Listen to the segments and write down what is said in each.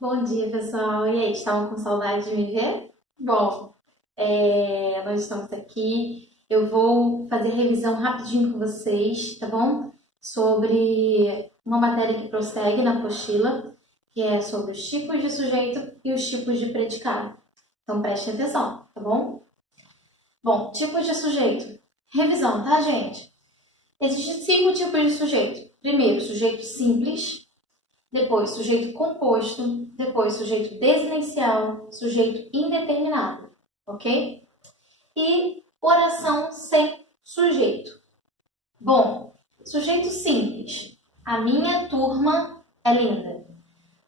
Bom dia, pessoal. E aí, estavam com saudade de me ver? Bom, nós estamos aqui. Eu vou fazer revisão rapidinho com vocês, tá bom? Sobre uma matéria que prossegue na apostila, que é sobre os tipos de sujeito e os tipos de predicado. Então, prestem atenção, tá bom? Bom, tipos de sujeito. Revisão, tá, gente? Existem 5 tipos de sujeito. Primeiro, sujeito simples. Depois, sujeito composto. Depois, sujeito desinencial. Sujeito indeterminado. Ok? E oração sem sujeito. Bom, sujeito simples. A minha turma é linda.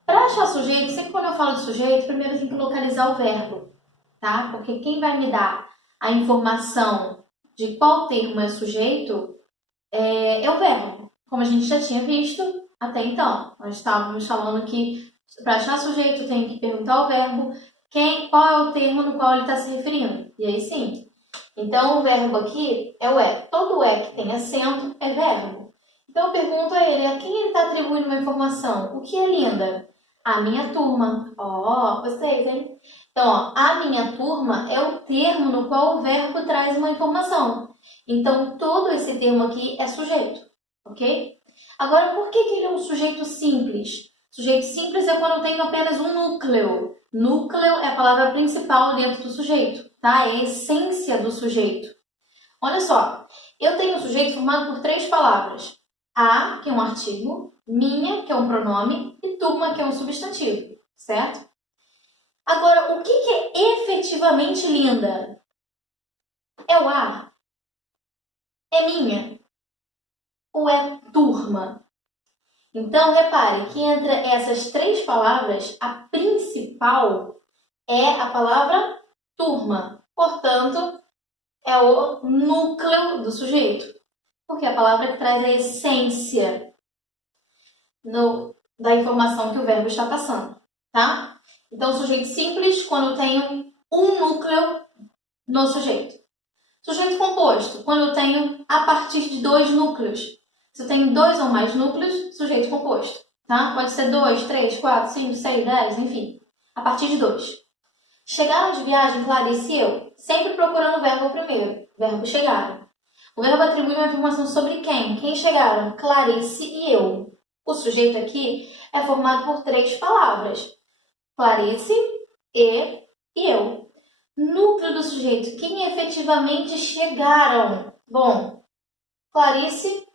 Para achar sujeito, sempre quando eu falo de sujeito, primeiro eu tenho que localizar o verbo, tá? Porque quem vai me dar a informação de qual termo é sujeito é o verbo. Como a gente já tinha visto até então. Nós estávamos falando que para achar sujeito tem que perguntar ao verbo qual é o termo no qual ele está se referindo. E aí sim. Então o verbo aqui é o é. Todo é que tem acento é verbo. Então eu pergunto a ele, a quem ele está atribuindo uma informação? O que é linda? A minha turma. Ó, vocês, hein? Então, ó, a minha turma é o termo no qual o verbo traz uma informação. Então, todo esse termo aqui é sujeito, ok? Agora, por que ele é um sujeito simples? Sujeito simples é quando eu tenho apenas um núcleo. Núcleo é a palavra principal dentro do sujeito, tá? É a essência do sujeito. Olha só, eu tenho um sujeito formado por 3 palavras. A, que é um artigo, minha, que é um pronome, e turma, que é um substantivo, certo? Agora, o que é efetivamente linda? É o A? É minha? Ou é turma? Então, repare que entre essas 3 palavras, a principal é a palavra turma. Portanto, é o núcleo do sujeito, porque é a palavra que traz a essência da informação que o verbo está passando, tá? Então, sujeito simples, quando eu tenho um núcleo no sujeito. Sujeito composto, quando eu tenho a partir de 2 núcleos. Se eu tenho 2 ou mais núcleos, sujeito composto, tá? Pode ser 2, 3, 4, 5, 6, 10, enfim. A partir de 2. Chegaram de viagem Clarice e eu, sempre procurando o verbo primeiro. Verbo chegaram. O verbo atribui uma informação sobre quem? Quem chegaram? Clarice e eu. O sujeito aqui é formado por 3 palavras. Clarice e eu. Núcleo do sujeito. Quem efetivamente chegaram? Bom, Clarice,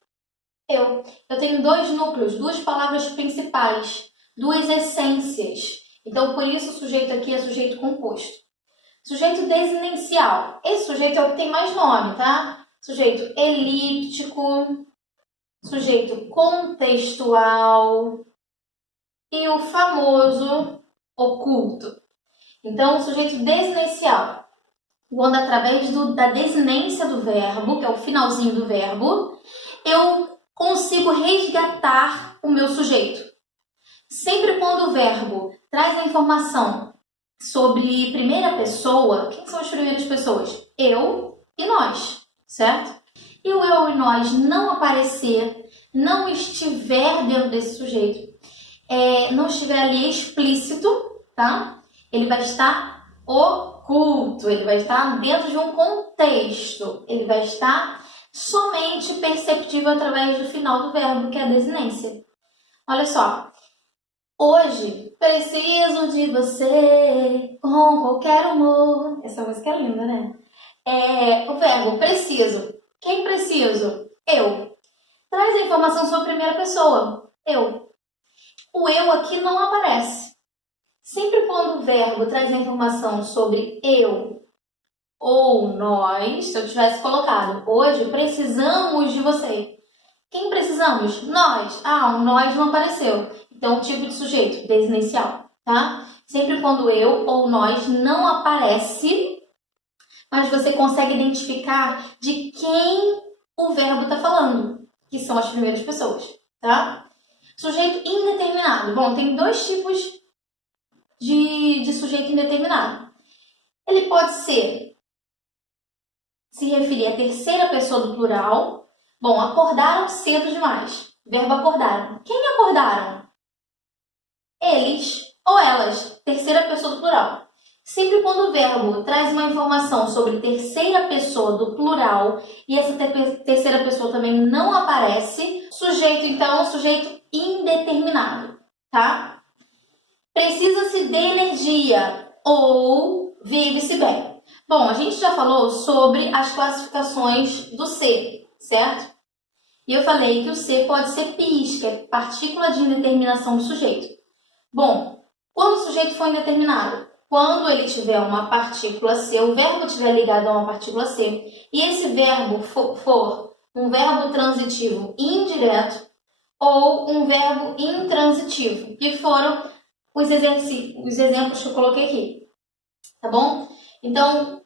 eu. Eu tenho 2 núcleos, 2 palavras principais, 2 essências. Então, por isso o sujeito aqui é sujeito composto. Sujeito desinencial. Esse sujeito é o que tem mais nome, tá? Sujeito elíptico, sujeito contextual e o famoso oculto. Então, o sujeito desinencial, quando através da desinência do verbo, que é o finalzinho do verbo, eu consigo resgatar o meu sujeito. Sempre quando o verbo traz a informação sobre primeira pessoa, quem são as primeiras pessoas? Eu e nós, certo? E o eu e nós não aparecer, não estiver dentro desse sujeito, não estiver ali explícito, tá? Ele vai estar oculto, ele vai estar dentro de um contexto, ele vai estar somente perceptível através do final do verbo, que é a desinência. Olha só, hoje preciso de você com qualquer humor. Essa música é linda, né? O verbo preciso. Quem preciso? Eu. Traz a informação sobre a primeira pessoa. Eu. O eu aqui não aparece. Sempre quando o verbo traz a informação sobre eu ou nós, se eu tivesse colocado hoje precisamos de você. Quem precisamos? Nós. Ah, o nós não apareceu. Então, o tipo de sujeito, desinencial, tá? Sempre quando eu ou nós não aparece, mas você consegue identificar de quem o verbo está falando, que são as primeiras pessoas, tá? Sujeito indeterminado. Bom, tem 2 tipos de sujeito indeterminado. Ele pode se referir à terceira pessoa do plural. Bom, acordaram cedo demais. Verbo acordaram. Quem acordaram? Eles ou elas, terceira pessoa do plural. Sempre quando o verbo traz uma informação sobre terceira pessoa do plural e essa terceira pessoa também não aparece, sujeito, então, sujeito indeterminado, tá? Precisa-se de energia ou vive-se bem. Bom, a gente já falou sobre as classificações do ser, certo? E eu falei que o ser pode ser PIS, que é partícula de indeterminação do sujeito. Bom, quando o sujeito for indeterminado, quando ele tiver uma partícula C, o verbo estiver ligado a uma partícula C, e esse verbo for um verbo transitivo indireto ou um verbo intransitivo, que foram os exemplos que eu coloquei aqui, tá bom? Então,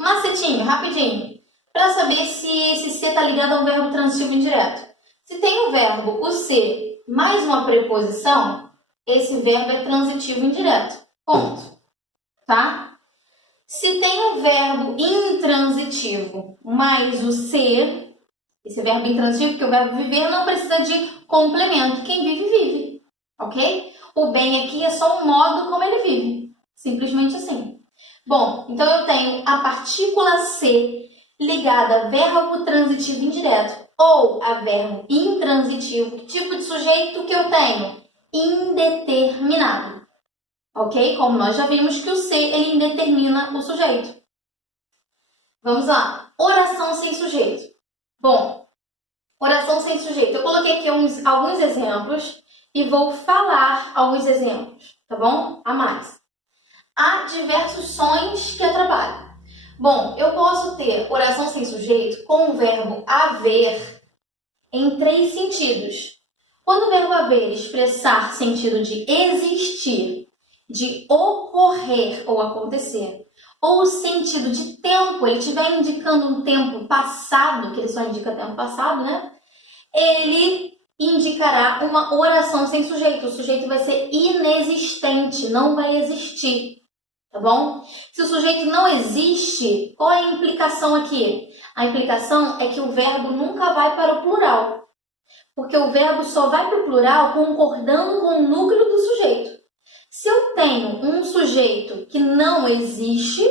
macetinho, rapidinho, para saber se esse C está ligado a um verbo transitivo indireto. Se tem o verbo o ser mais uma preposição, esse verbo é transitivo indireto. Ponto. Tá? Se tem o verbo intransitivo mais o ser, esse verbo intransitivo, porque o verbo viver não precisa de complemento. Quem vive, vive. Ok? O bem aqui é só um modo como ele vive. Simplesmente assim. Bom, então eu tenho a partícula C ligada a verbo transitivo indireto ou a verbo intransitivo. Que tipo de sujeito que eu tenho? Indeterminado. Ok? Como nós já vimos que o C, ele indetermina o sujeito. Vamos lá. Oração sem sujeito. Bom, oração sem sujeito. Eu coloquei aqui alguns exemplos e vou falar alguns exemplos, tá bom? A mais. Há diversos sons que atrapalham. Bom, eu posso ter oração sem sujeito com o verbo haver em 3 sentidos. Quando o verbo haver expressar sentido de existir, de ocorrer ou acontecer, ou o sentido de tempo, ele estiver indicando um tempo passado, que ele só indica tempo passado, né? Ele indicará uma oração sem sujeito. O sujeito vai ser inexistente, não vai existir. Tá bom? Se o sujeito não existe, qual é a implicação aqui? A implicação é que o verbo nunca vai para o plural. Porque o verbo só vai para o plural concordando com o núcleo do sujeito. Se eu tenho um sujeito que não existe,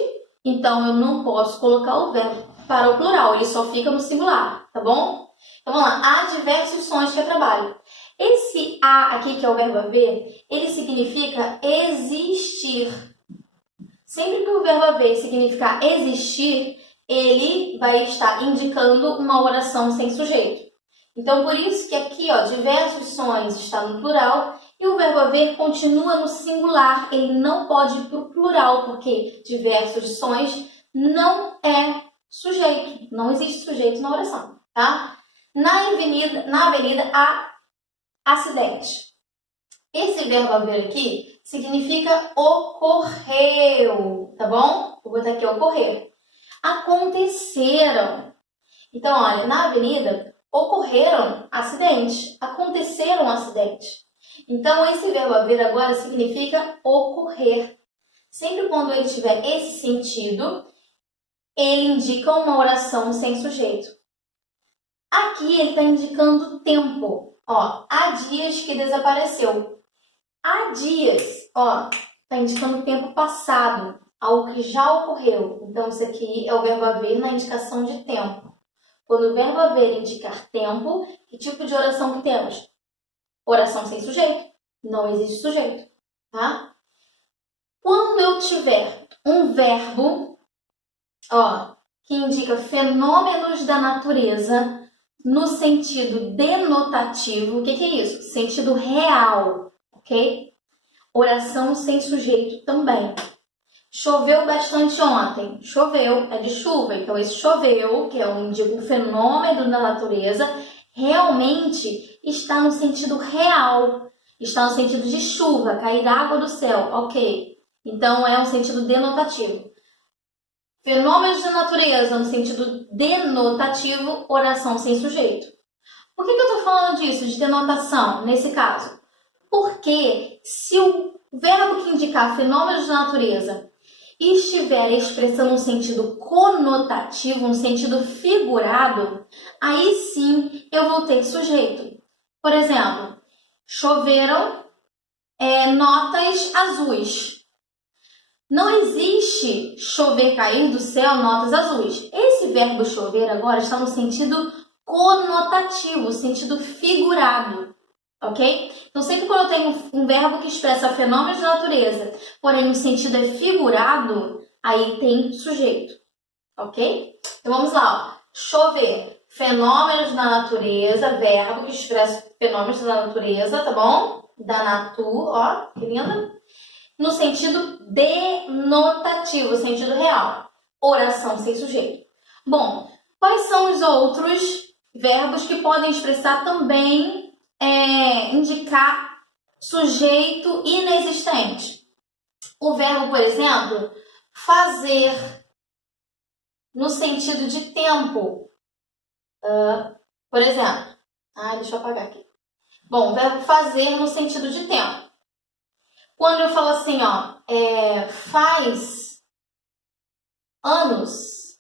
então eu não posso colocar o verbo para o plural. Ele só fica no singular, tá bom? Então vamos lá. Há diversos sons que eu trabalho. Esse a aqui, que é o verbo haver, ele significa existir. Sempre que o verbo haver significar existir, ele vai estar indicando uma oração sem sujeito. Então, por isso que aqui, ó, diversos sons está no plural e o verbo haver continua no singular. Ele não pode ir para o plural, porque diversos sons não é sujeito. Não existe sujeito na oração, tá? Na avenida há acidente. Esse verbo haver aqui significa ocorreu, tá bom? Vou botar aqui ocorrer. Aconteceram. Então, olha, na avenida ocorreram acidentes, aconteceram acidentes. Então, esse verbo haver agora significa ocorrer. Sempre quando ele tiver esse sentido, ele indica uma oração sem sujeito. Aqui ele está indicando tempo. Ó, há dias que desapareceu. Há dias, ó, está indicando tempo passado, algo que já ocorreu. Então, isso aqui é o verbo haver na indicação de tempo. Quando o verbo haver indicar tempo, que tipo de oração que temos? Oração sem sujeito. Não existe sujeito, tá? Quando eu tiver um verbo, ó, que indica fenômenos da natureza no sentido denotativo, o que é isso? Sentido real, ok? Oração sem sujeito também. Choveu bastante ontem. Choveu, é de chuva. Então, esse choveu, que é um fenômeno da natureza, realmente está no sentido real. Está no sentido de chuva, cair água do céu. Ok. Então, é um sentido denotativo. Fenômenos da natureza no sentido denotativo, oração sem sujeito. Por que eu estou falando disso, de denotação, nesse caso? Porque se o verbo que indicar fenômenos da natureza estiver expressando um sentido conotativo, um sentido figurado, aí sim eu vou ter sujeito. Por exemplo, choveram notas azuis. Não existe chover, cair do céu, notas azuis. Esse verbo chover agora está no sentido conotativo, sentido figurado, ok? Então, sempre quando eu tenho um verbo que expressa fenômenos da natureza, porém o sentido é figurado, aí tem sujeito, ok? Então, vamos lá, ó. Chover, fenômenos da natureza, verbo que expressa fenômenos da natureza, tá bom? Da natura, ó, que linda. No sentido denotativo, sentido real. Oração sem sujeito. Bom, quais são os outros verbos que podem expressar também, indicar sujeito inexistente? O verbo, por exemplo, fazer, no sentido de tempo. Por exemplo, deixa eu apagar aqui. Bom, o verbo fazer no sentido de tempo. Quando eu falo assim, ó, faz anos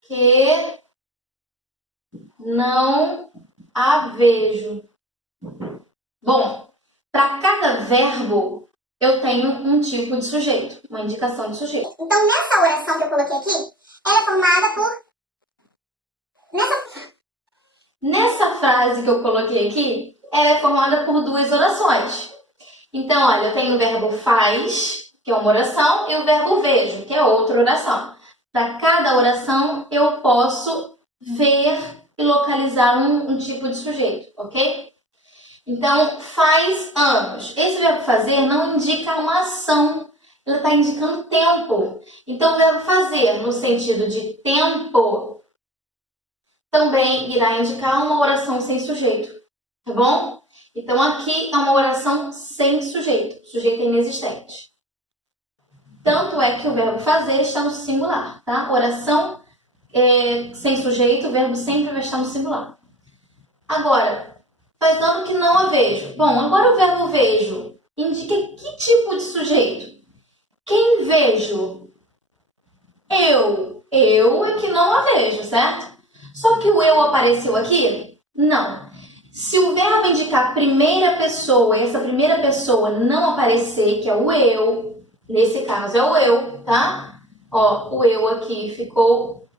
que não a vejo. Bom, para cada verbo eu tenho um tipo de sujeito, uma indicação de sujeito. Então, nessa oração que eu coloquei aqui, ela é formada por... Nessa frase que eu coloquei aqui, ela é formada por duas orações. Então, olha, eu tenho o verbo faz, que é uma oração, e o verbo vejo, que é outra oração. Para cada oração, eu posso ver e localizar um tipo de sujeito, ok? Então, faz anos. Esse verbo fazer não indica uma ação, ele está indicando tempo. Então, o verbo fazer, no sentido de tempo, também irá indicar uma oração sem sujeito, tá bom? Então, aqui é uma oração sem sujeito. O sujeito é inexistente. Tanto é que o verbo fazer está no singular, tá? Oração sem sujeito, o verbo sempre vai estar no singular. Agora, faz ano que não a vejo. Bom, agora o verbo vejo indica que tipo de sujeito? Quem vejo? Eu. Eu é que não a vejo, certo? Só que o eu apareceu aqui? Não. Se o verbo indicar primeira pessoa e essa primeira pessoa não aparecer, que é o eu, nesse caso é o eu, tá? Ó, o eu aqui ficou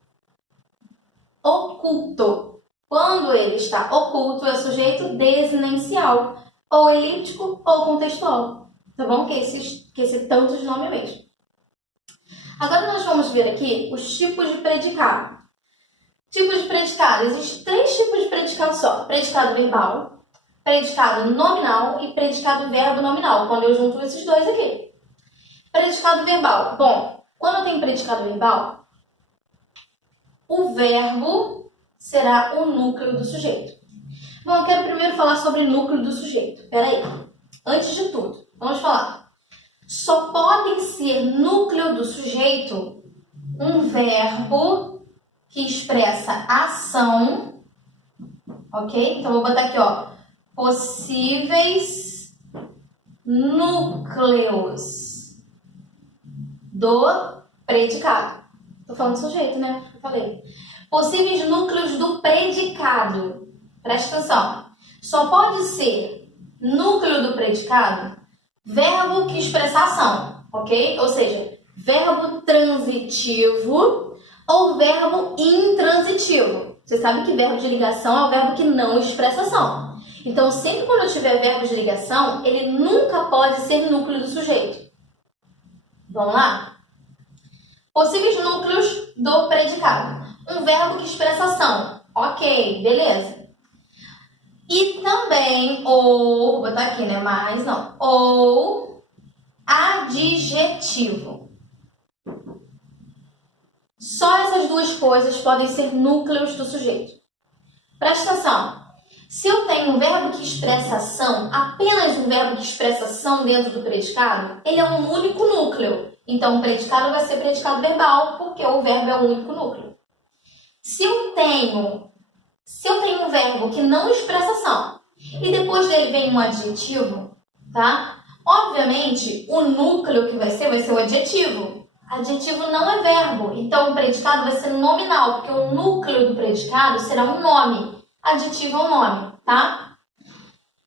oculto. Quando ele está oculto, é sujeito desinencial, ou elíptico ou contextual, tá bom? Que esse tanto de nome mesmo. Agora nós vamos ver aqui os tipos de predicado. Tipos de predicado. Existem 3 tipos de predicado só. Predicado verbal, predicado nominal e predicado verbo nominal, quando eu junto esses dois aqui. Predicado verbal. Bom, quando eu tenho predicado verbal, o verbo será o núcleo do sujeito. Bom, eu quero primeiro falar sobre o núcleo do sujeito. Espera aí. Antes de tudo, vamos falar. Só podem ser núcleo do sujeito um verbo que expressa ação, ok? Então, vou botar aqui, ó, possíveis núcleos do predicado. Tô falando sujeito, né? Eu falei. Possíveis núcleos do predicado. Presta atenção. Só pode ser núcleo do predicado verbo que expressa ação, ok? Ou seja, verbo transitivo ou verbo intransitivo. Você sabe que verbo de ligação é o verbo que não expressa ação. Então, sempre quando eu tiver verbo de ligação, ele nunca pode ser núcleo do sujeito. Vamos lá? Possíveis núcleos do predicado. Um verbo que expressa ação. Ok, beleza. E também, ou, vou botar aqui, né? Mas não. Ou adjetivo. Só essas duas coisas podem ser núcleos do sujeito. Presta atenção. Se eu tenho um verbo que expressa ação, apenas um verbo que expressa ação dentro do predicado, ele é um único núcleo. Então, o predicado vai ser predicado verbal, porque o verbo é o único núcleo. Se eu tenho um verbo que não expressa ação, e depois dele vem um adjetivo, tá? Obviamente, o núcleo que vai ser o adjetivo. Adjetivo não é verbo, então o predicado vai ser nominal, porque o núcleo do predicado será um nome. Adjetivo é um nome, tá?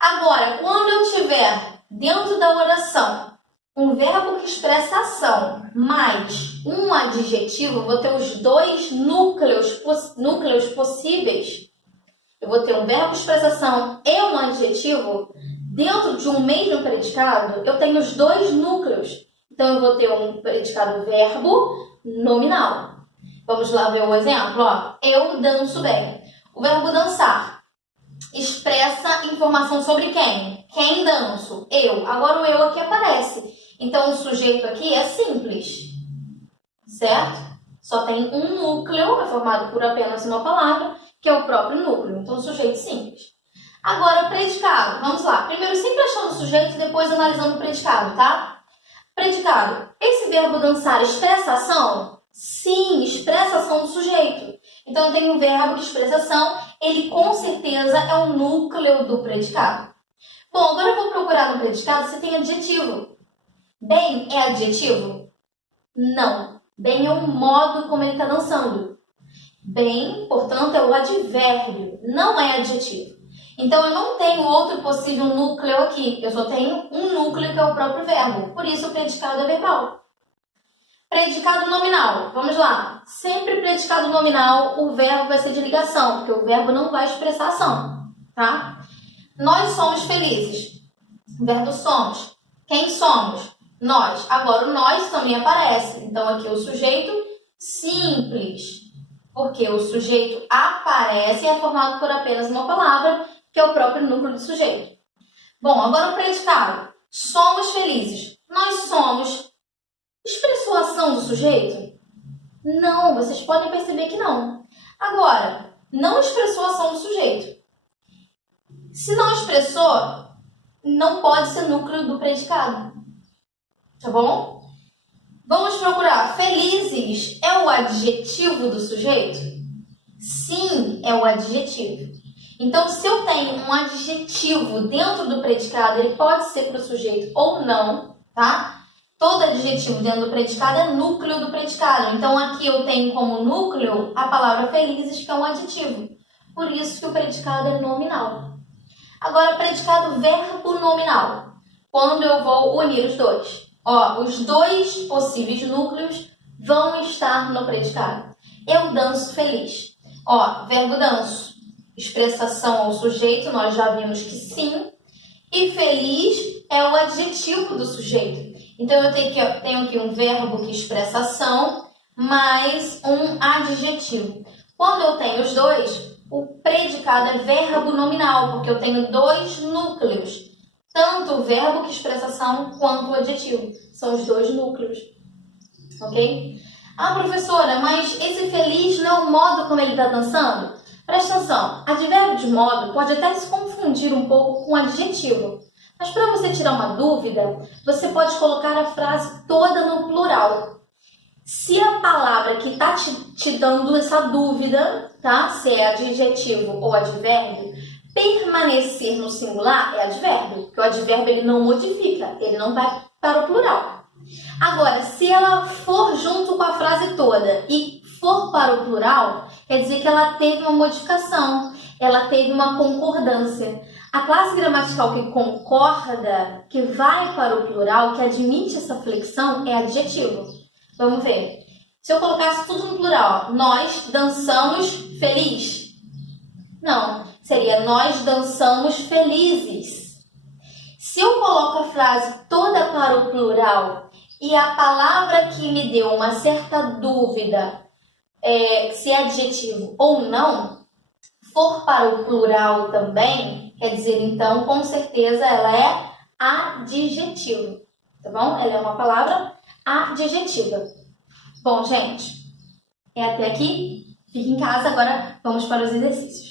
Agora, quando eu tiver dentro da oração um verbo que expressa ação mais um adjetivo, eu vou ter os dois núcleos possíveis. Eu vou ter um verbo de expressação e um adjetivo. Dentro de um mesmo predicado, eu tenho os dois núcleos. Então, eu vou ter um predicado verbo nominal. Vamos lá ver o exemplo. Ó. Eu danço bem. O verbo dançar expressa informação sobre quem? Quem danço? Eu. Agora, o eu aqui aparece. Então, o sujeito aqui é simples. Certo? Só tem um núcleo, é formado por apenas uma palavra, que é o próprio núcleo. Então, o sujeito simples. Agora, predicado. Vamos lá. Primeiro, sempre achando o sujeito, depois analisando o predicado, tá? Predicado. Esse verbo dançar expressa ação? Sim, expressa ação do sujeito. Então, eu tenho um verbo que expressa ação. Ele, com certeza, é o núcleo do predicado. Bom, agora eu vou procurar no predicado se tem adjetivo. Bem é adjetivo? Não. Bem é o modo como ele está dançando. Bem, portanto, é o advérbio, não é adjetivo. Então, eu não tenho outro possível núcleo aqui. Eu só tenho um núcleo que é o próprio verbo. Por isso, o predicado é verbal. Predicado nominal. Vamos lá. Sempre predicado nominal, o verbo vai ser de ligação, porque o verbo não vai expressar ação. Tá? Nós somos felizes. Verbo somos. Quem somos? Nós. Agora, o nós também aparece. Então, aqui o sujeito simples. Porque o sujeito aparece e é formado por apenas uma palavra, que é o próprio núcleo do sujeito. Bom, agora o predicado. Somos felizes. Nós somos. Expressou a ação do sujeito? Não, vocês podem perceber que não. Agora, não expressou a ação do sujeito. Se não expressou, não pode ser núcleo do predicado. Tá bom? Vamos procurar. Felizes é o adjetivo do sujeito? Sim, é o adjetivo. Então, se eu tenho um adjetivo dentro do predicado, ele pode ser para o sujeito ou não, tá? Todo adjetivo dentro do predicado é núcleo do predicado. Então, aqui eu tenho como núcleo a palavra felizes, que é um adjetivo. Por isso que o predicado é nominal. Agora, predicado verbo nominal. Quando eu vou unir os dois. Ó, os dois possíveis núcleos vão estar no predicado. Eu danço feliz. Ó, verbo danço. Expressação ao sujeito, nós já vimos que sim. E feliz é o adjetivo do sujeito. Então, eu tenho aqui um verbo que expressa ação, mais um adjetivo. Quando eu tenho os dois, o predicado é verbo nominal, porque eu tenho dois núcleos. Tanto o verbo que expressa ação, quanto o adjetivo. São os dois núcleos. Ok? Ah, professora, mas esse feliz não é o modo como ele está dançando? Presta atenção, advérbio de modo pode até se confundir um pouco com adjetivo. Mas para você tirar uma dúvida, você pode colocar a frase toda no plural. Se a palavra que está te dando essa dúvida, tá? Se é adjetivo ou advérbio, permanecer no singular é advérbio, porque o advérbio ele não modifica, ele não vai para o plural. Agora, se ela for junto com a frase toda e for para o plural, quer dizer que ela teve uma modificação, ela teve uma concordância. A classe gramatical que concorda, que vai para o plural, que admite essa flexão, é adjetivo. Vamos ver. Se eu colocasse tudo no plural, ó, nós dançamos feliz. Não, seria nós dançamos felizes. Se eu coloco a frase toda para o plural e a palavra que me deu uma certa dúvida se é adjetivo ou não, for para o plural também, quer dizer, então, com certeza, ela é adjetivo, tá bom? Ela é uma palavra adjetiva. Bom, gente, é até aqui. Fique em casa, agora vamos para os exercícios.